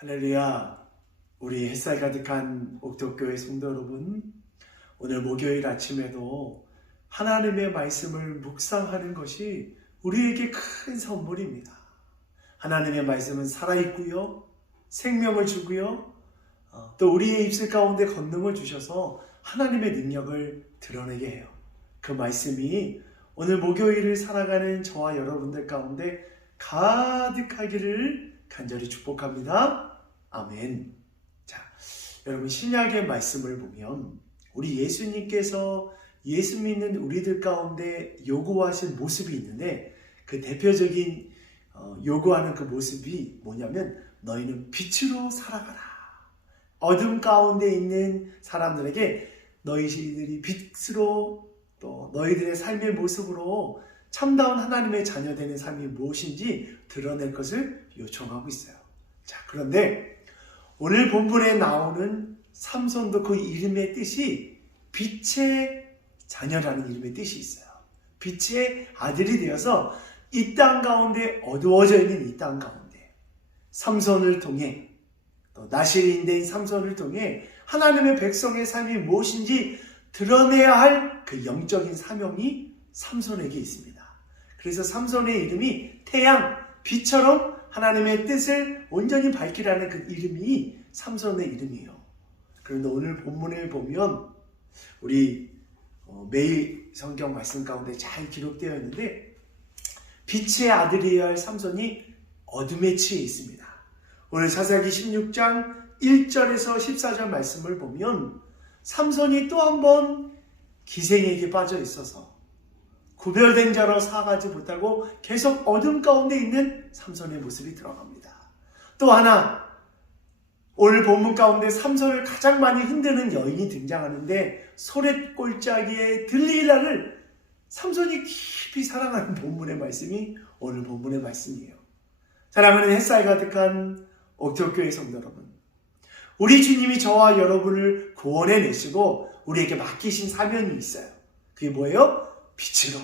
할렐루야. 우리 햇살 가득한 옥덕교회 성도 여러분, 오늘 목요일 아침에도 하나님의 말씀을 묵상하는 것이 우리에게 큰 선물입니다. 하나님의 말씀은 살아있고요, 생명을 주고요, 또 우리의 입술 가운데 권능을 주셔서 하나님의 능력을 드러내게 해요. 그 말씀이 오늘 목요일을 살아가는 저와 여러분들 가운데 가득하기를 간절히 축복합니다. 아멘. 자, 여러분, 신약의 말씀을 보면 우리 예수님께서 예수 믿는 우리들 가운데 요구하신 모습이 있는데, 그 대표적인 요구하는 그 모습이 뭐냐면, 너희는 빛으로 살아가라. 어둠 가운데 있는 사람들에게 너희들이 빛으로, 또 너희들의 삶의 모습으로 참다운 하나님의 자녀 되는 삶이 무엇인지 드러낼 것을 요청하고 있어요. 자, 그런데 오늘 본문에 나오는 삼손도 그 이름의 뜻이 빛의 자녀라는 이름의 뜻이 있어요. 빛의 아들이 되어서 이 땅 가운데, 어두워져 있는 이 땅 가운데 삼손을 통해, 또 나실인대인 삼손을 통해 하나님의 백성의 삶이 무엇인지 드러내야 할 그 영적인 사명이 삼손에게 있습니다. 그래서 삼손의 이름이 태양, 빛처럼 하나님의 뜻을 온전히 밝히라는 그 이름이 삼손의 이름이에요. 그런데 오늘 본문을 보면 우리 매일 성경 말씀 가운데 잘 기록되어 있는데, 빛의 아들이어야 할 삼손이 어둠에 취해 있습니다. 오늘 사사기 16장 1절에서 14절 말씀을 보면 삼손이 또 한 번 기생에게 빠져 있어서 구별된 자로 살아가지 못하고 계속 어둠 가운데 있는 삼손의 모습이 들어갑니다. 또 하나, 오늘 본문 가운데 삼손을 가장 많이 흔드는 여인이 등장하는데, 소렛골짜기의 들릴라를 삼손이 깊이 사랑하는 본문의 말씀이 오늘 본문의 말씀이에요. 사랑하는 햇살 가득한 옥덕교회 성도 여러분, 우리 주님이 저와 여러분을 구원해내시고 우리에게 맡기신 사명이 있어요. 그게 뭐예요? 빛으로,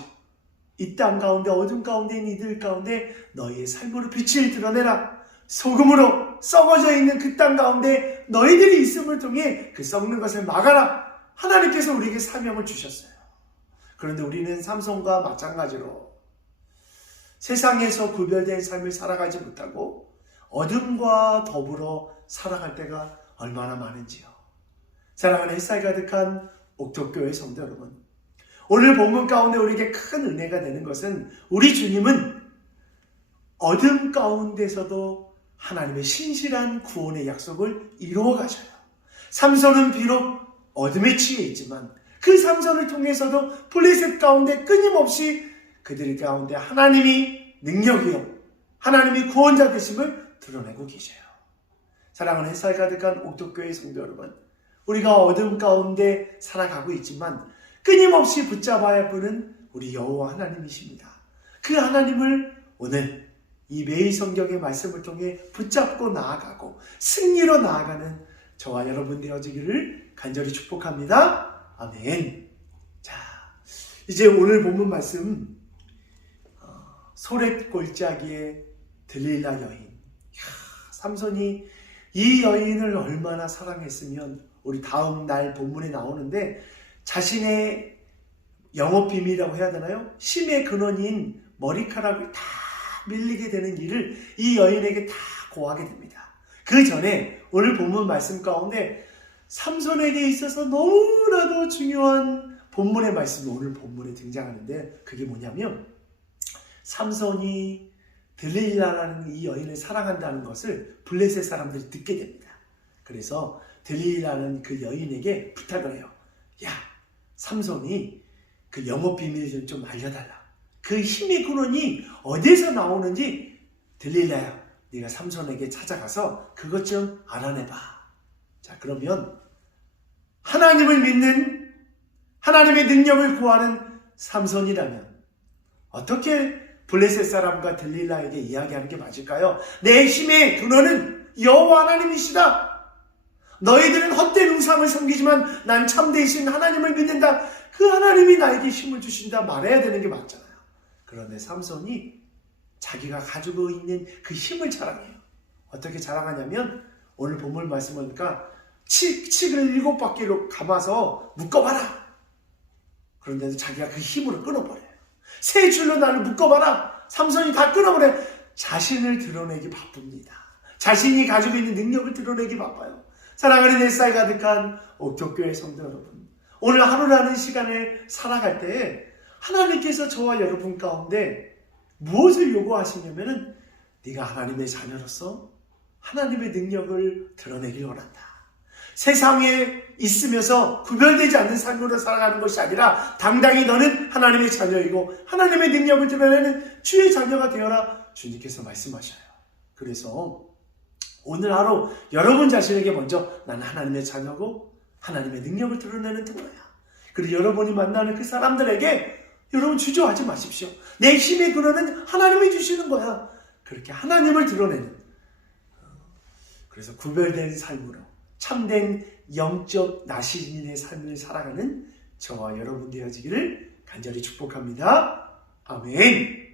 이 땅 가운데 어둠 가운데 있는 이들 가운데 너희의 삶으로 빛을 드러내라. 소금으로 썩어져 있는 그 땅 가운데 너희들이 있음을 통해 그 썩는 것을 막아라. 하나님께서 우리에게 사명을 주셨어요. 그런데 우리는 삼손과 마찬가지로 세상에서 구별된 삶을 살아가지 못하고 어둠과 더불어 살아갈 때가 얼마나 많은지요. 사랑하는 햇살 가득한 옥덕교회 성도 여러분, 오늘 본문 가운데 우리에게 큰 은혜가 되는 것은 우리 주님은 어둠 가운데서도 하나님의 신실한 구원의 약속을 이루어 가셔요. 삼손은 비록 어둠에 취해 있지만 그 삼손을 통해서도 블레셋 가운데 끊임없이 그들 가운데 하나님이 능력이요, 하나님이 구원자 되심을 드러내고 계셔요. 사랑하는 햇살 가득한 옥덕교회 성도 여러분, 우리가 어둠 가운데 살아가고 있지만 끊임없이 붙잡아야 할 분은 우리 여호와 하나님이십니다. 그 하나님을 오늘 이 매일 성경의 말씀을 통해 붙잡고 나아가고 승리로 나아가는 저와 여러분 되어지기를 간절히 축복합니다. 아멘. 자, 이제 오늘 본문 말씀, 소렛골짜기의 들릴라 여인. 삼손이 이 여인을 얼마나 사랑했으면, 우리 다음 날 본문에 나오는데 자신의 영업 비밀이라고 해야 되나요? 심의 근원인 머리카락을 다 밀리게 되는 일을 이 여인에게 다 고하게 됩니다. 그 전에 오늘 본문 말씀 가운데 삼손에게 있어서 너무나도 중요한 본문의 말씀이 오늘 본문에 등장하는데, 그게 뭐냐면 삼손이 들릴라라는 이 여인을 사랑한다는 것을 블레셋 사람들이 듣게 됩니다. 그래서 들릴라는 그 여인에게 부탁을 해요. 야, 삼손이 그 영업 비밀을 좀 알려달라. 그 힘의 근원이 어디서 나오는지 들릴라야, 네가 삼손에게 찾아가서 그것 좀 알아내봐. 자, 그러면 하나님을 믿는, 하나님의 능력을 구하는 삼손이라면 어떻게 블레셋 사람과 들릴라에게 이야기하는 게 맞을까요? 내 힘의 근원은 여호와 하나님이시다. 너희들은 헛된 우상을 섬기지만 난 참되신 하나님을 믿는다. 그 하나님이 나에게 힘을 주신다 말해야 되는 게 맞잖아요. 그런데 삼손이 자기가 가지고 있는 그 힘을 자랑해요. 어떻게 자랑하냐면 오늘 본문 말씀 보니까 칡을 7바퀴로 감아서 묶어봐라. 그런데도 자기가 그 힘으로 끊어버려요. 세 줄로 나를 묶어봐라. 삼손이 다 끊어버려요. 자신을 드러내기 바쁩니다. 자신이 가지고 있는 능력을 드러내기 바빠요. 사랑하는 햇살 가득한 옥토교회 성도 여러분, 오늘 하루라는 시간을 살아갈 때 하나님께서 저와 여러분 가운데 무엇을 요구하시냐면은 네가 하나님의 자녀로서 하나님의 능력을 드러내길 원한다. 세상에 있으면서 구별되지 않는 삶으로 살아가는 것이 아니라 당당히 너는 하나님의 자녀이고 하나님의 능력을 드러내는 주의 자녀가 되어라. 주님께서 말씀하셔요. 그래서 오늘 하루 여러분 자신에게 먼저 나는 하나님의 자녀고 하나님의 능력을 드러내는 통로야. 그리고 여러분이 만나는 그 사람들에게 여러분 주저하지 마십시오. 내 힘의 근원은 하나님이 주시는 거야. 그렇게 하나님을 드러내는, 그래서 구별된 삶으로 참된 영적 나시인의 삶을 살아가는 저와 여러분 되어지기를 간절히 축복합니다. 아멘.